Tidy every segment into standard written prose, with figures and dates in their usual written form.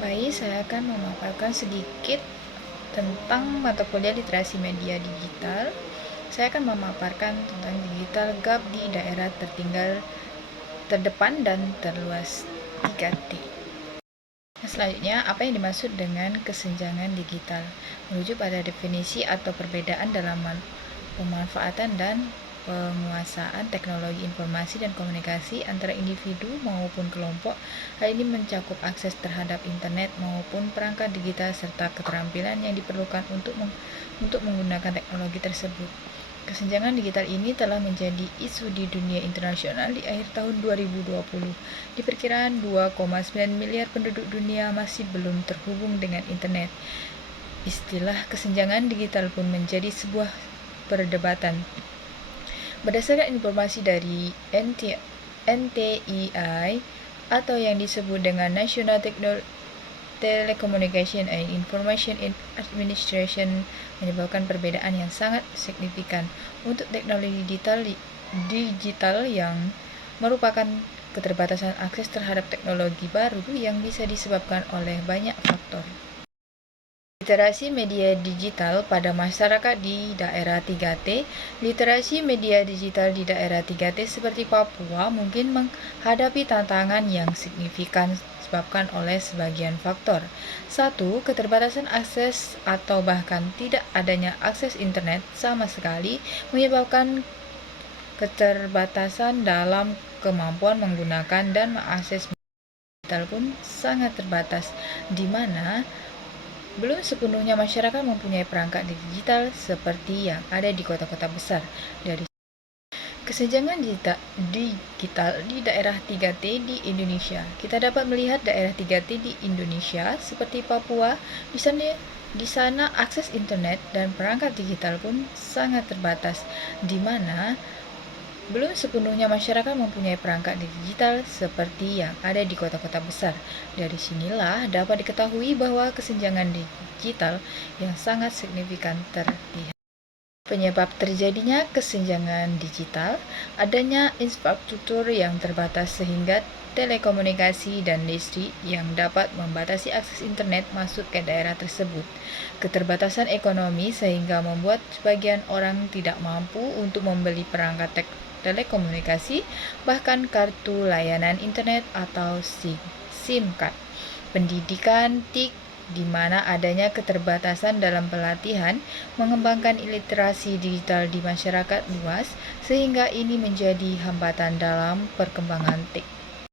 Baik, saya akan memaparkan sedikit tentang mata kuliah literasi media digital. Saya akan memaparkan tentang digital gap di daerah tertinggal, terdepan, dan terluas 3T. Selanjutnya, apa yang dimaksud dengan kesenjangan digital? Merujuk pada definisi atau perbedaan dalam pemanfaatan dan penguasaan teknologi informasi dan komunikasi antara individu maupun kelompok. Hal ini mencakup akses terhadap internet maupun perangkat digital serta keterampilan yang diperlukan untuk menggunakan teknologi tersebut. Kesenjangan digital ini telah menjadi isu di dunia internasional di akhir tahun 2020. Diperkirakan 2,9 miliar penduduk dunia masih belum terhubung dengan internet. Istilah kesenjangan digital pun menjadi sebuah perdebatan. Berdasarkan informasi dari NTIA atau yang disebut dengan National Telecommunication and Information Administration menyebabkan perbedaan yang sangat signifikan untuk teknologi digital yang merupakan keterbatasan akses terhadap teknologi baru yang bisa disebabkan oleh banyak faktor. Literasi media digital pada masyarakat di daerah 3T. Literasi media digital di daerah 3T seperti Papua mungkin menghadapi tantangan yang signifikan disebabkan oleh sebagian faktor. 1. Keterbatasan akses atau bahkan tidak adanya akses internet sama sekali menyebabkan keterbatasan dalam kemampuan menggunakan dan mengakses digital pun sangat terbatas, di mana belum sepenuhnya masyarakat mempunyai perangkat digital seperti yang ada di kota-kota besar. Dari kesenjangan digital di daerah 3T di Indonesia, kita dapat melihat daerah 3T di Indonesia seperti Papua. Di sana akses internet dan perangkat digital pun sangat terbatas, di mana belum sepenuhnya masyarakat mempunyai perangkat digital seperti yang ada di kota-kota besar. Dari sinilah dapat diketahui bahwa kesenjangan digital yang sangat signifikan terlihat. Penyebab terjadinya kesenjangan digital, adanya infrastruktur yang terbatas sehingga telekomunikasi dan listrik yang dapat membatasi akses internet masuk ke daerah tersebut. Keterbatasan ekonomi sehingga membuat sebagian orang tidak mampu untuk membeli perangkat telekomunikasi, bahkan kartu layanan internet atau SIM card. Pendidikan TIK, di mana adanya keterbatasan dalam pelatihan mengembangkan literasi digital di masyarakat luas, sehingga ini menjadi hambatan dalam perkembangan TIK.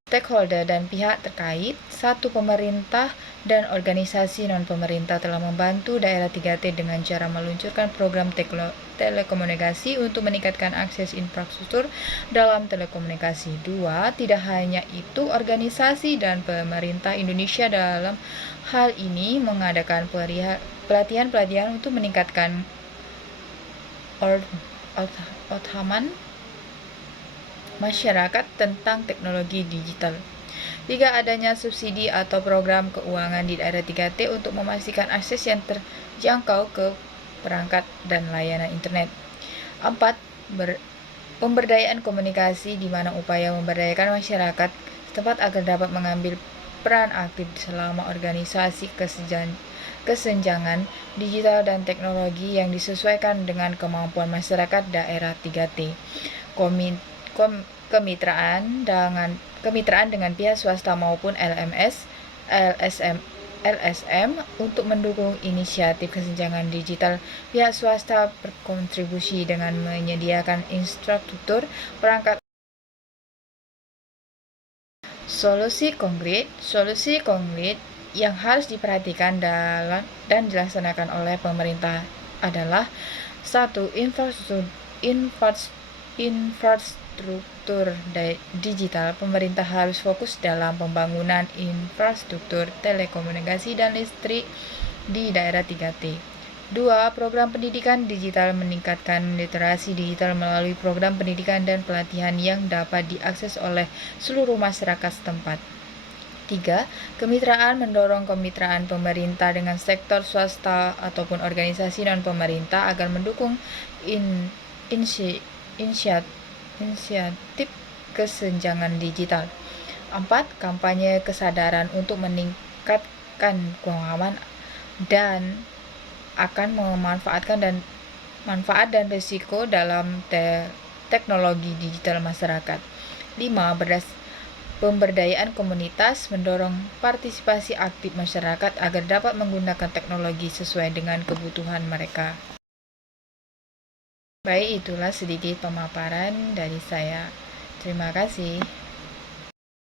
Stakeholder dan pihak terkait. 1. Pemerintah dan organisasi non-pemerintah telah membantu daerah 3T dengan cara meluncurkan program telekomunikasi untuk meningkatkan akses infrastruktur dalam telekomunikasi. 2. Tidak hanya itu, organisasi dan pemerintah Indonesia dalam hal ini mengadakan pelatihan-pelatihan untuk meningkatkan pengetahuan masyarakat tentang teknologi digital. 3. Adanya subsidi atau program keuangan di daerah 3T untuk memastikan akses yang terjangkau ke perangkat dan layanan internet. 4. Pemberdayaan komunikasi, di mana upaya memberdayakan masyarakat setempat agar dapat mengambil peran aktif selama organisasi kesenjangan digital dan teknologi yang disesuaikan dengan kemampuan masyarakat daerah 3T. Kemitraan dengan pihak swasta maupun LSM untuk mendukung inisiatif kesenjangan digital. Pihak swasta berkontribusi dengan menyediakan infrastruktur perangkat. Solusi konkret yang harus diperhatikan dan dilaksanakan oleh pemerintah adalah 1. Infrastruktur digital. Pemerintah harus fokus dalam pembangunan infrastruktur telekomunikasi dan listrik di daerah 3T. 2. Program pendidikan digital. Meningkatkan literasi digital melalui program pendidikan dan pelatihan yang dapat diakses oleh seluruh masyarakat setempat. 3. Kemitraan. Mendorong kemitraan pemerintah dengan sektor swasta ataupun organisasi non-pemerintah agar mendukung inisiatif kesenjangan digital. 4. Kampanye kesadaran untuk pengalaman dan akan memanfaatkan manfaat dan risiko dalam teknologi digital masyarakat. 5. Pemberdayaan komunitas mendorong partisipasi aktif masyarakat agar dapat menggunakan teknologi sesuai dengan kebutuhan mereka. Baik, itulah sedikit pemaparan dari saya. Terima kasih.